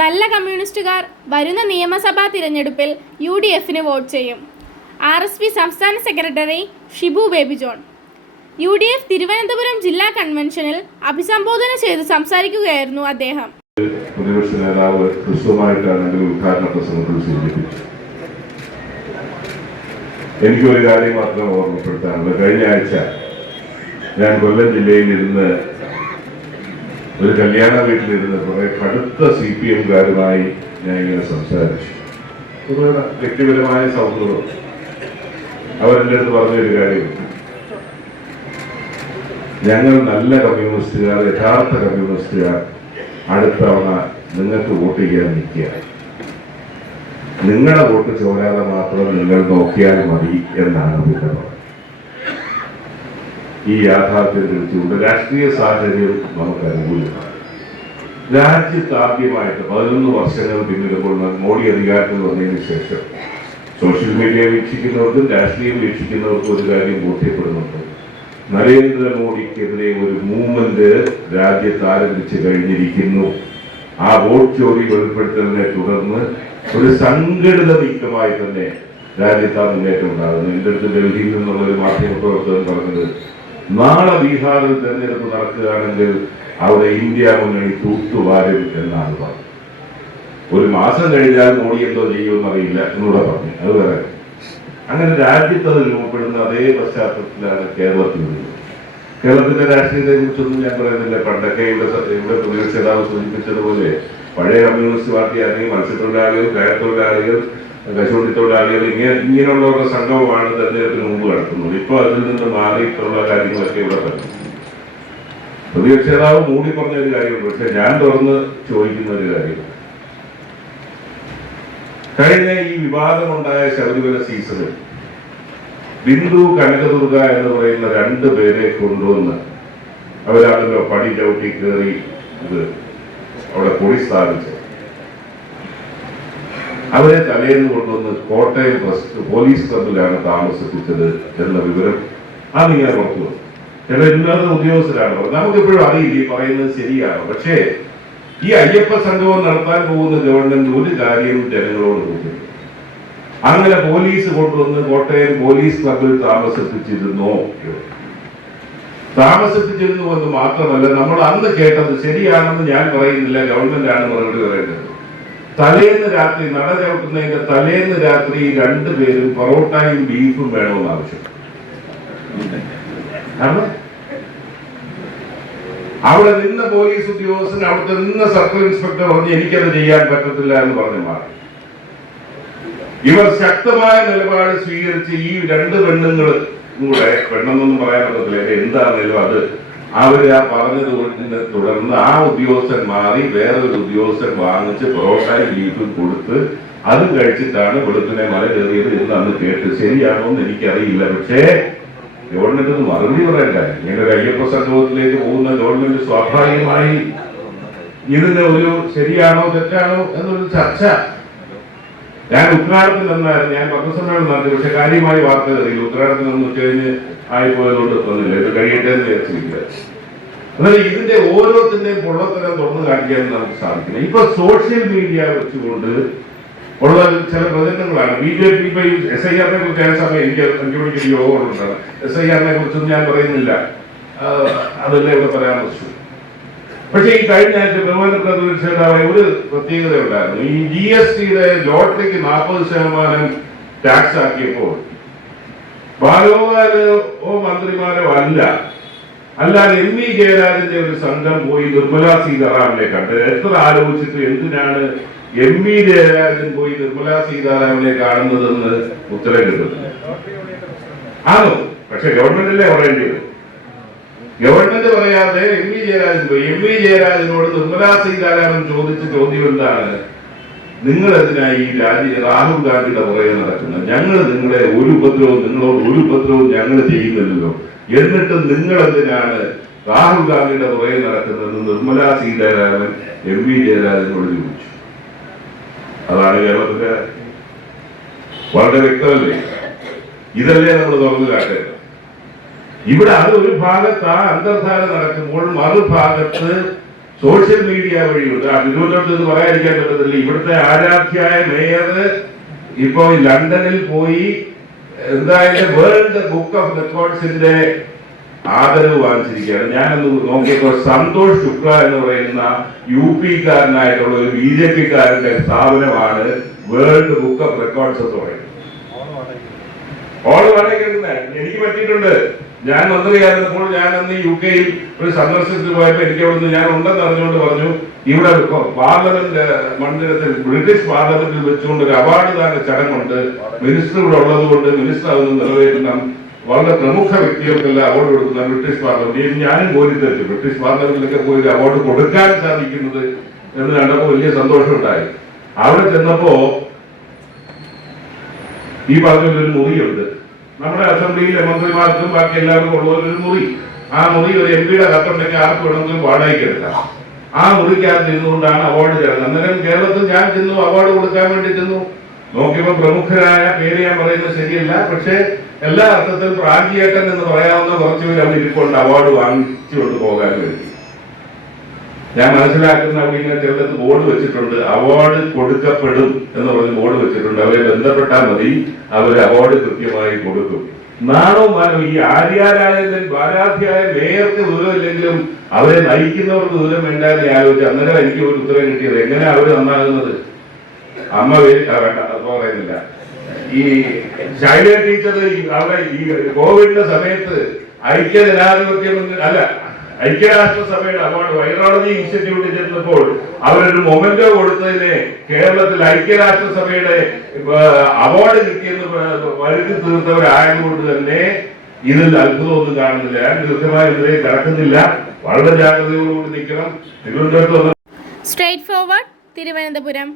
നല്ല കമ്മ്യൂണിസ്റ്റുകാർ വരുന്ന നിയമസഭാ തിരഞ്ഞെടുപ്പിൽ യു ഡി എഫിന് വോട്ട് ചെയ്യും. ആർ എസ് പി സംസ്ഥാന secretary Shibu Baby John U D F Thiruvananthapuram ജില്ലാ കൺവെൻഷനിൽ അഭിസംബോധന ചെയ്ത് സംസാരിക്കുകയായിരുന്നു അദ്ദേഹം. പ്രതിപക്ഷ നേതാവ് ഹ്രസ്വമായിട്ടാണെങ്കിൽ ഉദ്ഘാടന പ്രസംഗത്തിൽ സൂചിപ്പിച്ചു. എനിക്ക് ഒരു കാര്യം മാത്രം ഓർമ്മപ്പെടുത്താനുള്ളത്. കഴിഞ്ഞ ആഴ്ച ഞാൻ കൊല്ലം ജില്ലയിൽ ഇരുന്ന് ഒരു കല്യാണ വീട്ടിലിരുന്ന് കുറെ കടുത്ത സി പി എംകാരുമായി ഞാൻ ഇങ്ങനെ സംസാരിച്ചു. വ്യക്തിപരമായ സൗഹൃദം. അവരെന്റെ അടുത്ത് പറഞ്ഞൊരു കാര്യം. ഞങ്ങൾ നല്ല കമ്മ്യൂണിസ്റ്റുകാർ യഥാർത്ഥ കമ്മ്യൂണിസ്റ്റുകാർ. അടുത്ത തവണ നിങ്ങൾക്ക് വോട്ട് ചെയ്യാൻ നിൽക്കുക. നിങ്ങളുടെ വോട്ട് ചോരാതെ മാത്രം നിങ്ങൾ നോക്കിയാൽ മതി എന്നാണ് പിന്നെ ഈ യാഥാർത്ഥ്യം തിരിച്ചുകൊണ്ട് രാഷ്ട്രീയ സാഹചര്യം നമുക്ക് അനുകൂലമാണ്. രാജ്യത്ത് ആദ്യമായിട്ട് പതിനൊന്ന് വർഷങ്ങൾ പിന്നിടുമ്പോൾ മോഡി അധികാരത്തിൽ വന്നതിന് ശേഷം സോഷ്യൽ മീഡിയ വീക്ഷിക്കുന്നവർക്കും രാഷ്ട്രീയം വീക്ഷിക്കുന്നവർക്കും ഒരു കാര്യം ബോധ്യപ്പെടുന്നുണ്ട്. നരേന്ദ്രമോദിക്കെതിരെ ഒരു മൂവ്മെന്റ് രാജ്യത്ത് ആരംഭിച്ചു കഴിഞ്ഞിരിക്കുന്നു. ആ വോട്ട് ചോരി വെളിപ്പെടുത്തലിനെ തുടർന്ന് ഒരു സംഘടിത നീക്കമായി തന്നെ രാജ്യത്ത് ആ മുന്നേറ്റം ഉണ്ടാകുന്നു എന്റെ അടുത്ത് ഡൽഹിയിൽ നിന്നുള്ള ഒരു മാധ്യമപ്രവർത്തകൻ പറഞ്ഞത് നാളെ ബീഹാറിൽ തെരഞ്ഞെടുപ്പ് നടക്കുകയാണെങ്കിൽ അവിടെ ഇന്ത്യ മുന്നണി തൂത്തുവാരും എന്നാണ് പറഞ്ഞത്. ഒരു മാസം കഴിഞ്ഞാൽ മോഡി എന്തോ ചെയ്യുമെന്ന് അറിയില്ല എന്നൂടെ പറഞ്ഞു. അത് വേറെ. അങ്ങനെ രാജ്യത്ത് അത് രൂപപ്പെടുന്ന അതേ പശ്ചാത്തലത്തിലാണ് കേരളത്തിൽ കേരളത്തിന്റെ രാഷ്ട്രീയത്തെ കുറിച്ചൊന്നും ഞാൻ പറയുന്നില്ല. പണ്ടൊക്കെ ഇവിടെ ഇവിടെ പ്രതിപക്ഷ നേതാവ് സൂചിപ്പിച്ചതുപോലെ പഴയ കമ്മ്യൂണിസ്റ്റ് പാർട്ടി അല്ലെങ്കിൽ മത്സ്യത്തൊഴിലാളികൾ കയർത്തൊഴിലാളികൾ കശുവണ്ടി തൊഴിലാളികൾ ഇങ്ങനെ ഇങ്ങനെയുള്ളവരുടെ സംഘമാണ് തെരഞ്ഞെടുപ്പിന് മുമ്പ് നടത്തുന്നത്. ഇപ്പൊ അതിൽ നിന്ന് മാറിയിട്ടുള്ള കാര്യങ്ങളൊക്കെ ഇവിടെ പറ്റും പ്രതിപക്ഷ നേതാവ് മൂടി പറഞ്ഞ ഒരു കാര്യമുണ്ട്. പക്ഷെ ഞാൻ തുറന്ന് ചോദിക്കുന്ന ഒരു കാര്യം. കഴിഞ്ഞ ഈ വിവാദമുണ്ടായ ശബരിമല സീസണിൽ ബിന്ദു കനകദുർഗ എന്ന് പറയുന്ന രണ്ട് പേരെ കൊണ്ടുവന്ന് അവരാണല്ലോ പടി ചവിട്ടി കയറി ഇത് അവിടെ പൊടി സ്ഥാപിച്ചത്. അവരെ തലേന്ന് കൊണ്ടുവന്ന് കോട്ടയം ട്രസ്റ്റ് പോലീസ് ക്ലബിലാണ് താമസിപ്പിച്ചത് എന്ന വിവരം അത് ഇങ്ങനെ പുറത്തു വന്നു ചില ഉന്നത ഉദ്യോഗസ്ഥരാണ് നമുക്കിപ്പോഴും അറിയില്ല ഈ പറയുന്നത് ശരിയാണ്? പക്ഷേ ഈ അയ്യപ്പ സംഗമം നടത്താൻ പോകുന്ന ഗവൺമെന്റ് ഒരു കാര്യം ജനങ്ങളോട് തോന്നുന്നു അങ്ങനെ പോലീസ് കൊണ്ടുവന്ന് കോട്ടയം പോലീസ് ക്ലബിൽ താമസിപ്പിച്ചിരുന്നു. താമസിപ്പിച്ചിരുന്നു എന്ന് മാത്രമല്ല നമ്മൾ അന്ന് കേട്ടത് ശരിയാണെന്ന് ഞാൻ പറയുന്നില്ല ഗവൺമെന്റ് ആണ് മറുപടി പറയുന്നത് തലേന്ന് രാത്രി നട ചവിട്ടുന്നതിന്റെ തലേന്ന് രാത്രി രണ്ടുപേരും പൊറോട്ടയും ബീഫും വേണമെന്ന് ആവശ്യം അവിടെ നിന്ന പോലീസ് ഉദ്യോഗസ്ഥൻ അവിടുത്തെ നിന്ന സർക്കിൾ ഇൻസ്പെക്ടർ പറഞ്ഞ് എനിക്കത് ചെയ്യാൻ പറ്റത്തില്ല എന്ന് പറഞ്ഞു മാറി. ഇവർ ശക്തമായ നിലപാട് സ്വീകരിച്ച് ഈ രണ്ട് പെണ്ണുങ്ങൾ കൂടെ പെണ്ണെന്നൊന്നും പറയാൻ പറ്റത്തില്ല. എന്താണെങ്കിലും അത് അവർ ആ പറഞ്ഞത് കൊണ്ടിനെ തുടർന്ന് ആ ഉദ്യോഗസ്ഥൻ മാറി വേറൊരു ഉദ്യോഗസ്ഥൻ വാങ്ങിച്ച് പൊറോട്ടയും ലീഫ് കൊടുത്ത് അത് കഴിച്ചിട്ടാണ് വെളുപ്പിനെ മല കയറിയത് എന്ന് അന്ന് കേട്ട്. ശരിയാണോ എന്ന് എനിക്കറിയില്ല. പക്ഷേ ഗവൺമെന്റ് മറുപടി പറയണ്ട ഇങ്ങനെ അയ്യപ്പ സംഗമത്തിലേക്ക് പോകുന്ന ഗവൺമെന്റ് സ്വാഭാവികമായി ഇതിന്റെ ഒരു ശരിയാണോ തെറ്റാണോ എന്നൊരു ചർച്ച ഞാൻ ഉത്രാടത്തിൽ നിന്നായിരുന്നു. ഞാൻ പത്രസമ്മേളനം നടത്തി. പക്ഷെ കാര്യമായി വാർത്ത അറിയില്ല. ഉത്രാടത്തിൽ നിന്ന് ഉച്ചകഴിഞ്ഞ് ആയിപ്പോയതുകൊണ്ട് വന്നില്ല. ഇത് കഴിയട്ടെ എന്ന് വിചാരിച്ചിരിക്കുക എന്നാൽ ഇതിന്റെ ഓരോത്തിന്റെയും പൊള്ളത്തരം തുറന്നു കാണിക്കാൻ നമുക്ക് സാധിക്കില്ല. ഇപ്പൊ സോഷ്യൽ മീഡിയ വെച്ചുകൊണ്ട് ഉള്ള ചില പ്രചരണങ്ങളാണ്. ബി ജെ പി ഇപ്പൊ എസ് ഐ ആറിനെ കുറിച്ച് ആ സമയം എനിക്ക് അഞ്ചു മണിക്ക് ഒരു യോഗം ഉണ്ടാണ് എസ് ഐ ആറിനെ കുറിച്ചൊന്നും ഞാൻ പറയുന്നില്ല. അതല്ലേ ഇവിടെ പരാമർശിച്ചു പക്ഷേ ഈ കഴിഞ്ഞ ആഴ്ച ബഹുമാനപ്പെട്ട പ്രതിപക്ഷ നേതാവായ ഒരു പ്രത്യേകത ഉണ്ടായിരുന്നു ഈ ജി എസ് ടിയുടെ ലോട്ടറിക്ക് നാൽപ്പത് ശതമാനം ടാക്സ് ആക്കിയപ്പോൾ ബാലോകാരോ മന്ത്രിമാരോ അല്ല. അല്ലാതെ എം വി ജയരാജന്റെ ഒരു സംഘം പോയി നിർമ്മല സീതാറാമനെ കണ്ട് എത്ര ആലോചിച്ചിട്ട് എന്തിനാണ് എം വി ജയരാജൻ പോയി നിർമ്മല സീതാറാമനെ കാണുന്നതെന്ന് ഉത്തരം കിട്ടുന്നത് ആണോ? പക്ഷെ ഗവൺമെന്റല്ലേ പറയേണ്ടത് ഗവൺമെന്റ് പറയാതെ എം വി ജയരാജൻ പോയി. എം വി ജയരാജനോട് നിർമ്മലാ സീതാരാമൻ ചോദിച്ച ചോദ്യം എന്താണ്? നിങ്ങൾ എന്തിനായി ഈ രാജ്യ രാഹുൽ ഗാന്ധിയുടെ പുറകെ നടക്കുന്നത്? ഞങ്ങൾ നിങ്ങളെ ഒരു ഉപദ്രവവും നിങ്ങളോട് ഒരു ഉപദ്രവവും ഞങ്ങൾ ചെയ്യുന്നില്ലല്ലോ. എന്നിട്ട് നിങ്ങൾ എന്തിനാണ് രാഹുൽ ഗാന്ധിയുടെ പുറകെ നടക്കുന്നത് നിർമ്മലാ സീതാരാമൻ എം വി ജയരാജനോട് ചോദിച്ചു. അതാണ് കേരളത്തിന്റെ വളരെ വ്യക്തമല്ലേ? ഇതല്ലേ നമ്മൾ തുറന്നു കാട്ടേണ്ടത്? ഇവിടെ അത് ഒരു ഭാഗത്ത് ആ അന്തർധാര നടക്കുമ്പോൾ മറുഭാഗത്ത് സോഷ്യൽ മീഡിയ വഴിയുണ്ട്. ആ വിനോദത്തിൽ നിന്ന് പറയാതിരിക്കാൻ പറ്റത്തില്ല. ഇവിടുത്തെ ആരാധ്യായ മേയർ ഇപ്പോ ലണ്ടനിൽ പോയി എന്തായാലും വേൾഡ് ബുക്ക് ഓഫ് റെക്കോർഡ്സിന്റെ ആദരവ് വാങ്ങിച്ചിരിക്കുകയാണ്. ഞാനൊന്ന് നോക്കിയപ്പോൾ സന്തോഷ് ശുക്ല എന്ന് പറയുന്ന യു പി കാരനായിട്ടുള്ള ഒരു ബി ജെ പി കാരന്റെ സ്ഥാപനമാണ് വേൾഡ് ബുക്ക് ഓഫ് റെക്കോർഡ്സ് എന്ന് പറയുന്നത്. ഓൾ പറയുന്നത് എനിക്ക് പറ്റിയിട്ടുണ്ട്. ഞാൻ മന്ത്രിയായിരുന്നപ്പോൾ ഞാൻ അന്ന് യു കെയിൽ ഒരു സന്ദർശനത്തിൽ പോയപ്പോൾ എനിക്ക് അവിടുന്ന് ഞാൻ ഉണ്ടെന്ന് അറിഞ്ഞുകൊണ്ട് പറഞ്ഞു ഇവിടെ പാർലമെന്റ് മണ്ഡലത്തിൽ ബ്രിട്ടീഷ് പാർലമെന്റിൽ വെച്ചുകൊണ്ട് ഒരു അവാർഡ് ദാന ചടങ്ങുണ്ട്. മിനിസ്റ്റർ ഇവിടെ ഉള്ളത് കൊണ്ട് മിനിസ്റ്റർ അതൊന്ന് നിറവേറ്റുന്ന വളരെ പ്രമുഖ വ്യക്തികൾക്കെല്ലാം അവാർഡ് കൊടുക്കുന്ന ബ്രിട്ടീഷ് പാർലമെന്റ്. ഞാനും പോലീസ് തെറ്റു ബ്രിട്ടീഷ് പാർലമെന്റിലൊക്കെ പോയി അവാർഡ് കൊടുക്കാൻ സാധിക്കുന്നത് എന്ന് കണ്ടപ്പോൾ വലിയ സന്തോഷമുണ്ടായി. അവിടെ ചെന്നപ്പോ ഈ പറഞ്ഞ ഒരു മുറിയുണ്ട്. നമ്മുടെ അസംബ്ലിയിലെ മന്ത്രിമാർക്കും ബാക്കി എല്ലാവർക്കും ഉള്ള ഒരു മുറി. ആ മുറി ഒരു എം പിയുടെ കത്തുണ്ടെങ്കിൽ ആർക്ക് വേണമെങ്കിലും വാടകയ്ക്ക് എടുക്കാം. ആ മുറിക്കകത്ത് നിന്നുകൊണ്ടാണ് അവാർഡ് ചേർന്നത്. അന്നേരം കേരളത്തിൽ ഞാൻ ചെന്നു അവാർഡ് കൊടുക്കാൻ വേണ്ടി ചെന്നു. നോക്കിയപ്പോൾ പ്രമുഖരായ പേര് ഞാൻ പറയുന്നത് ശരിയല്ല. പക്ഷേ എല്ലാ അർത്ഥത്തിലും പ്രാഞ്ചിയേട്ടൻ എന്ന് പറയാവുന്ന കുറച്ചുപേർ അവിടെ ഇരിപ്പുണ്ട്. അവാർഡ് വാങ്ങിച്ചുകൊണ്ട് പോകാൻ വേണ്ടി. ഞാൻ മനസ്സിലാക്കുന്ന അവിടെ ഇങ്ങനെ ചിലടത്ത് ബോർഡ് വെച്ചിട്ടുണ്ട്. അവാർഡ് കൊടുക്കപ്പെടും എന്ന് പറഞ്ഞ് ബോർഡ് വെച്ചിട്ടുണ്ട്. അവരെ ബന്ധപ്പെട്ടാൽ മതി. അവർ അവാർഡ് കൃത്യമായി കൊടുക്കും. നാണോ മാനോ ഈ ആര്യാരായന്റെ ആരാധ്യായ മേയർക്ക് ദൂരമില്ലെങ്കിലും അവരെ നയിക്കുന്നവർക്ക് ദൂരം വേണ്ട എന്ന് ആലോചിച്ച്. അന്നേരം എനിക്ക് ഒരു ഉത്തരം കിട്ടിയത് എങ്ങനെ അവർ നന്നാകുന്നത്? അമ്മ വേണ്ട പറയുന്നില്ല. ഈ ശൈല ടീച്ചർ അവിടെ ഈ കോവിഡിന്റെ സമയത്ത് ഐക്യ ജനാധിപത്യം അല്ല ഐക്യരാഷ്ട്രസഭയുടെ അവാർഡ് വൈറോളജി ഇൻസ്റ്റിറ്റ്യൂട്ടിൽ ചെന്നപ്പോൾ അവരൊരു മൊമെന്റോ കൊടുത്തതിന് കേരളത്തിൽ ഐക്യരാഷ്ട്രസഭയുടെ അവാർഡ് കിട്ടിയെന്ന് വരുത്തി തീർത്തവരായതുകൊണ്ട് തന്നെ ഇതിൽ അത്ഭുതമൊന്നും കാണുന്നില്ല. ഞാൻ കൃത്യമായി ഇതിലേക്ക് കടക്കുന്നില്ല. വളരെ ജാഗ്രതയോടുകൂടി നിൽക്കണം. തിരുവനന്തപുരത്ത് വന്ന സ്ട്രേറ്റ് ഫോർവേഡ് തിരുവനന്തപുരം